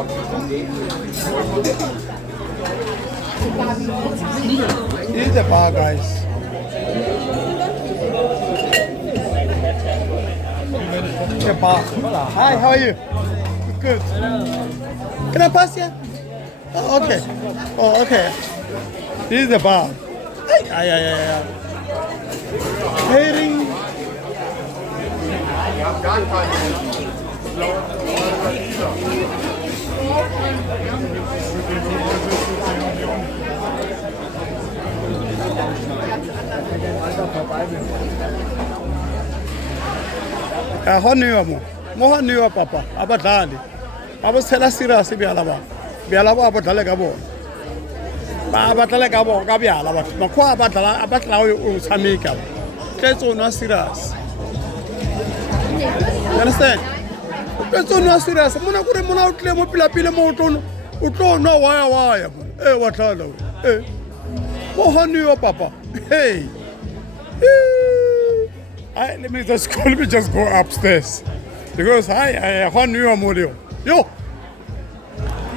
This is the bar, guys. The bar. Hi, how are you? Good. Can I pass you? Oh, okay. Oh, okay. This is the bar. Yeah. Herring. Honiwa mo honiwa papa abadlali abosela serious byala ba abadlala ka bona ba batla ka bona ka byala batho makwa abadlala o tshameka tletso no serious. You understand? Tletso no serious mona kure mona o tle mo pila mo o tlo no waya wa tlala mo honiwa papa hey. Let me just go upstairs because I want new model. Yo.